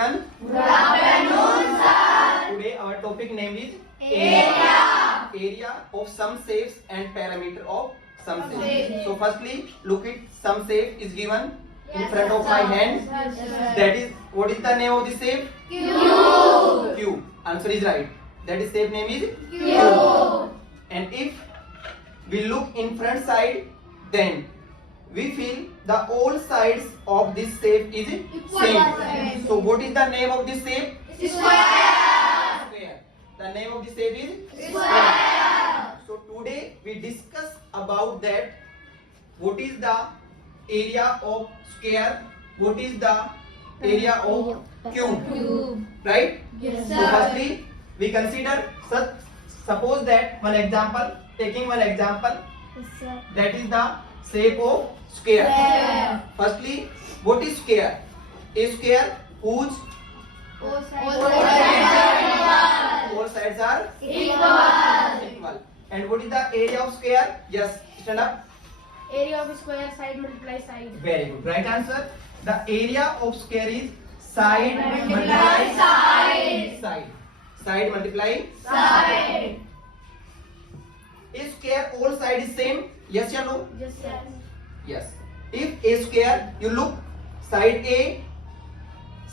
everyone. Good afternoon, sir. Today our topic name is Area. Area of some shapes and parameter of some shapes. Shape. So firstly, look at some shape is given in Yes, front of sir. my hand. Yes, sir. That is, what is the name of the shape? Cube. Cube. Answer is right. That is shape name is Cube. And if we look in front side, then we feel the all sides of this shape is Equal. same. So what is the name of this shape? Square. Square. The name of the shape is Square. So today we discuss about that. What is the area of square? What is the area of cube? Right? Yes, So firstly, we consider such. Suppose that one example. Taking one example, that is the shape of square. Square. Firstly, what is square? A square whose All all sides are equal. equal. And what is the area of square? Yes, stand up. Area of a square, side multiply side. Very good. Right answer. The area of square is side Multiply side. side. Side multiply. Side. Is square all side is same? Yes or no? Yes, sir. Yes. If a square, you look side A,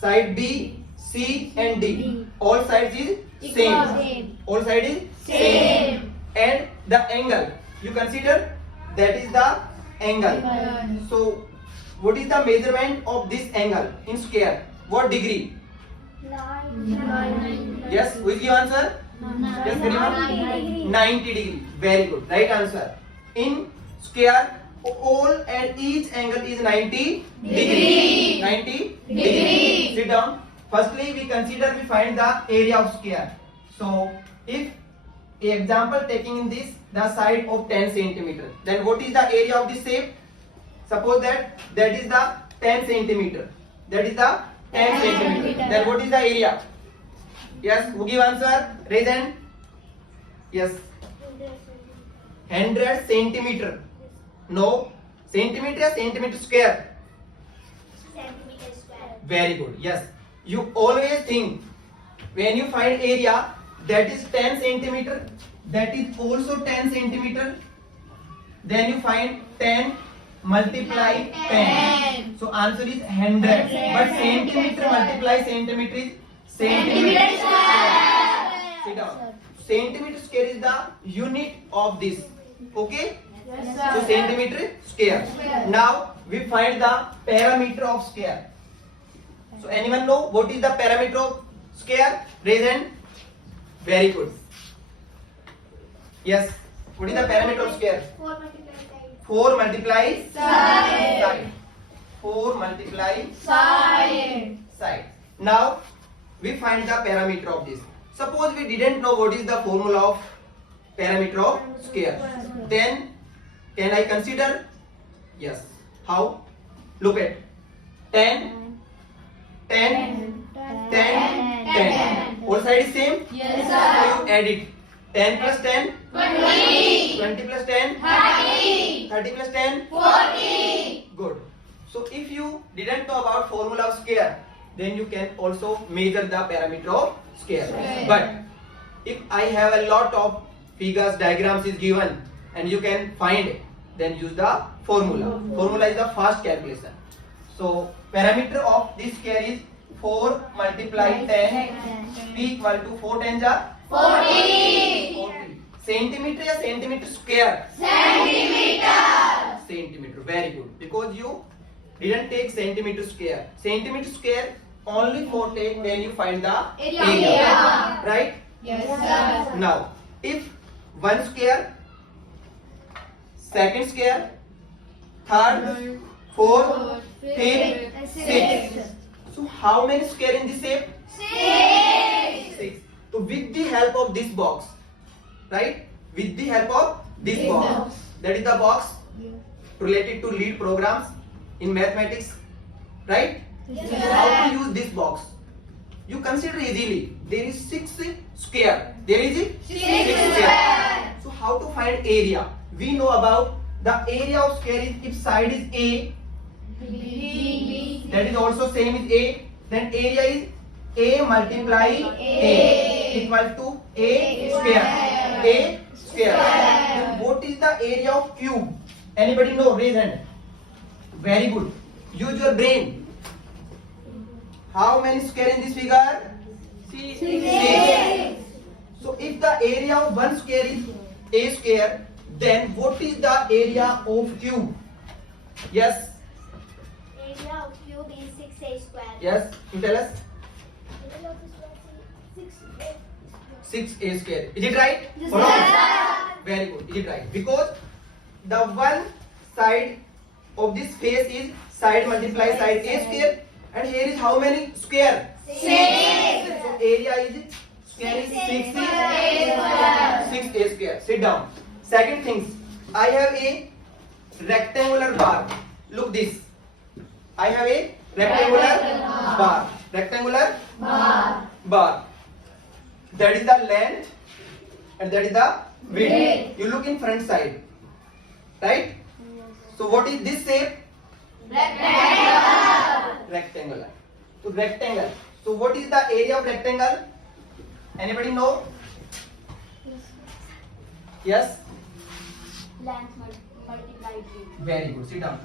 side B, C and D. All sides is same. All side is Same. And the angle, you consider that is the angle. So what is the measurement of this angle in square? What degree? Yes, who is your answer? Yes, anyone? 90 degree. Very good. Right answer. In square, all and each angle is 90 Degree. 90 Degree. Sit down. Firstly, we find the area of square. So, if a example taking in this the side of 10 centimeter, then what is the area of this shape? Suppose that is the 10 centimeter. That is the 10 centimeter. Then what is the area? Yes, who give answer? Raise hand. Yes, 100 centimeter. No, centimeter square. Very good. Yes, you always think when you find area that is 10 centimeter, that is also 10 centimeter, then you find 10 multiply 10. So answer is 100. But centimeter multiply centimeter is centimeter square. Sit down. Centimeter square is the unit of this. Okay? So centimeter square. Now we find the parameter of square. So anyone know what is the parameter of square? Raise hand. Very good. Yes. What is the parameter of square? 4 multiply side. 4 multiply Side. side. Now we find the parameter of this. Suppose we didn't know what is the formula of parameter of square. Then can I consider? Yes. How? Look at 10, 10, 10, 10. All side is same? Yes, So sir. you add it. 10 plus 10, 20. 20 plus 10, 30. 30 plus 10. 40. Good. So if you didn't know about formula of square, then you can also measure the parameter of square. But if I have a lot of figures, diagrams is given and you can find it, then use the formula. Formula is the fast calculation. So parameter of this square is 4 multiply 10 P equal to 4 10 are 40. 40. Centimeter या centimeter square? Centimeter. Centimeter. Very good. Because you didn't take centimeter square. Centimeter square only for take when you find the Area. Right? Yes, sir. Now, if one square, second square, third, fourth, fifth, sixth. So how many square in this shape? 6. 6. So with the help of this box, right? With the help of this box. That is the box related to lead programs in mathematics, right? How to use this box? You consider easily. There is 6 square. There is 6 square. So how to find area? We know about the area of square is if side is A, that is also same is A. then area is A multiply A equal to A square. A square. Then what is the area of cube? Anybody know? Raise hand. Very good. Use your brain. How many square in this figure? 6. So if the area of one square is A square, then what is the area of cube? Yes. Area of cube is 6a square. Yes. You tell us. Area of square is 6a square. Is it right? Yes, Or no? sir. Very good. Is it right? Because the one side of this face is side multiply side a square, and here is how many square? 6. So area is square is 6a square. Sit down. Second things, I have a rectangular bar. Look this. I have a rectangular bar. Rectangular bar. That is the length and that is the width. You look in front side, right? So what is this shape? Rectangular. So rectangle. So what is the area of rectangle? Anybody know? Yes. Length multiplied with. Very good. Sit down.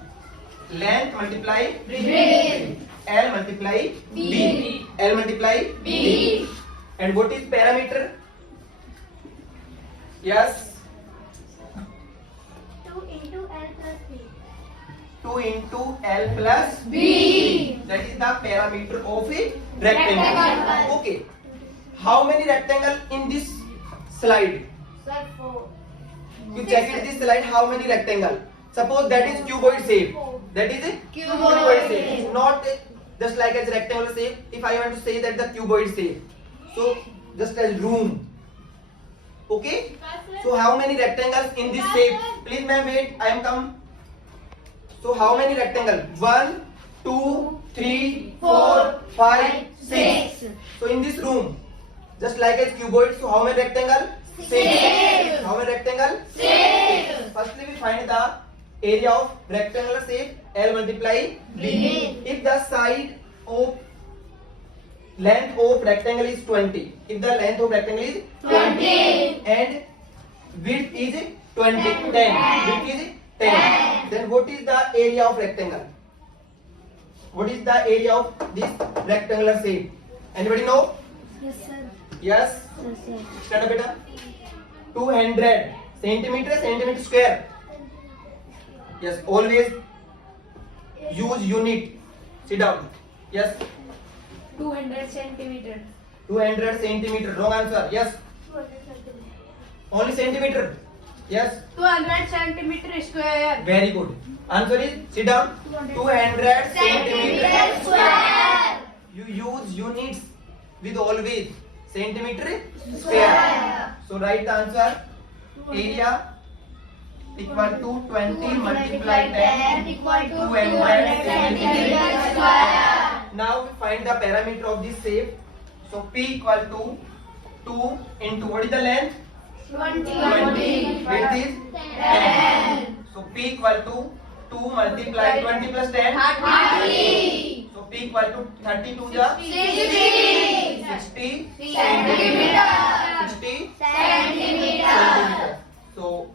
Length multiply width. L multiply B. L multiply B. And what is parameter? Yes. 2 into L plus B. 2 into L plus B. That is the parameter of a rectangle. Okay. How many rectangle in this slide? Sir, 4. You check it this slide. How many rectangle? Suppose that is cuboid shape. That is a cuboid shape. It's not just like as rectangular shape. If I want to say that the cuboid shape, so just as room. Okay. So how many rectangles in this shape? Please ma'am wait. I am come. So how many rectangle? 1, 2, 3, 4, 5, 6. So in this room, just like a cuboid. So how many rectangle? 6. How many rectangle? 6. Firstly we find the area of rectangular shape L multiply B. If the side of length of rectangle is 20, if the length of rectangle is 20 and width is 10, width is 10, then what is the area of rectangle? What is the area of this rectangular shape? Anybody know? Yes, sir. Yes. Yes, sir. Stand up, beta. 200 centimeter square. Yes, always use unit. Sit down. Yes, 200 centimeter. 200 centimeter. Wrong answer. Yes, 200 centimeters. only centimeter. Yes, 200 centimeter square. very good. Answer is sit down. 200 centimeter square. You use units with always centimeter square. So right answer area equal to 20 multiply 10 equal to 200 centimeters square. Now we find the parameter of this shape. So P equal to 2 into what is the length? 20. 20. Width is 10. So P equal to 2 multiply 20 plus 10. 30. So P equal to 32 ja 60 60 centimeters. 60 Centimeters. centimeters. So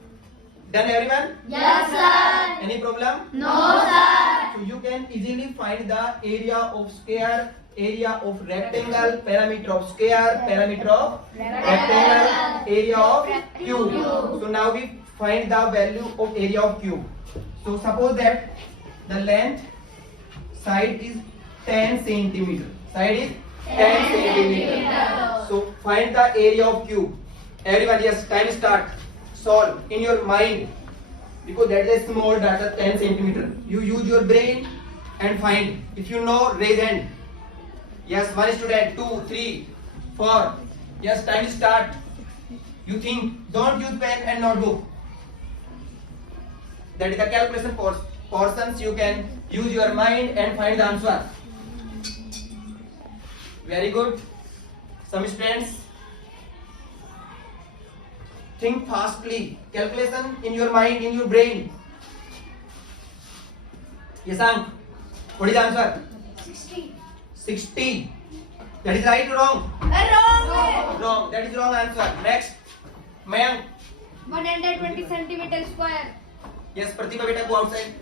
done everyone? Yes, sir. Any problem? No, sir. So you can easily find the area of square, area of rectangle, parameter of square, parameter of rectangle, area of cube. So now we find the value of area of cube. So suppose that the length side is 10 centimeter. Side is 10 centimeter. So find the area of cube. Everyone, yes, time start. Solve in your mind. Because that is a small data 10 centimeter. You use your brain and find. If you know, raise hand. Yes, one student, 2, 3, 4. Yes, time start. You think, don't use pen and notebook. That is the calculation portions. You can use your mind and find the answer. Very good. Some students think fastly. Calculation in your mind, in your brain. Yasank, what is the answer? 60. 60. That is right or wrong? Wrong. Wrong. That is wrong answer. Next. Mayank. 120 centimeter square. Yes, Pratibha beta, go outside.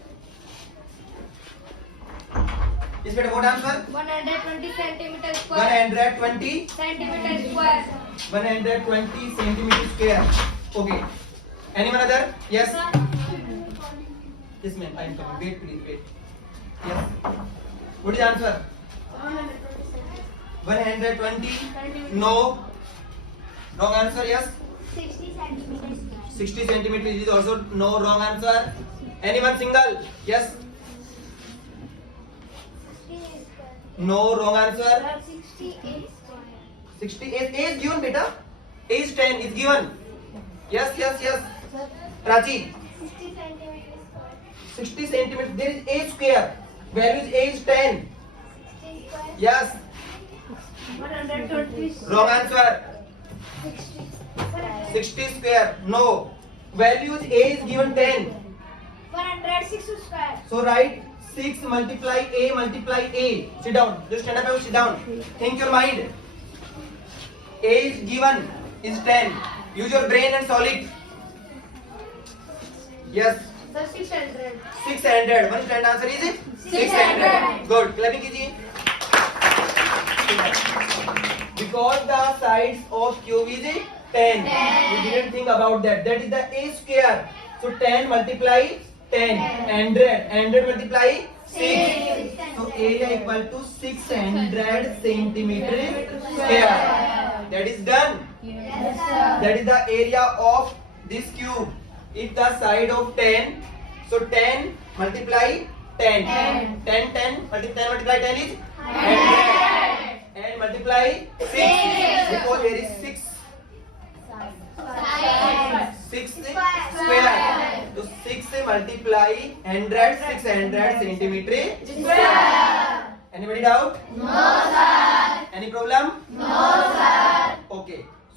Yes, beta, what answer? 120 centimeter square. 120 Centimeter square. 120 centimeter square. Okay. Anyone other? Yes. Yes, ma'am. I am coming. Wait, please. Wait. Yes. What is the answer? 120. No. Wrong answer. Yes. 60 centimeters square. 60 centimeters is also no. Wrong answer. Anyone single? Yes. 60 square. No. Wrong answer. 68 square. 60 is given, beta. A is 10 is given. Yes, yes, yes. Prachi. 60 centimeters square. 60 centimeters. There is a square. Value is a is 10. 60 square. Yes. 120. Wrong answer. 60 square. 60 square. No. Value is a is given 10. 106 square. So write 6 multiply a multiply a. Sit down. Just stand up and sit down. Think your mind. A is given is 10. Use your brain and solve it. Yes. 600. 600. One stand answer is it? 600. Good. Clapping कीजिए. Because the sides of cube is 10. You didn't think about that. That is the a square. So 10 multiply 10. 100 multiply 6. So area equal to 600 centimeter square. That is done. Yes, sir. That is the area of this cube. If the side of 10, so 10 multiply 10. 10 multiply 10 is 100. And multiply 6. Because there is 6 square. So 6 multiply 100, 600 centimeter square. Anybody doubt? No, sir. Any problem? No, sir. Okay.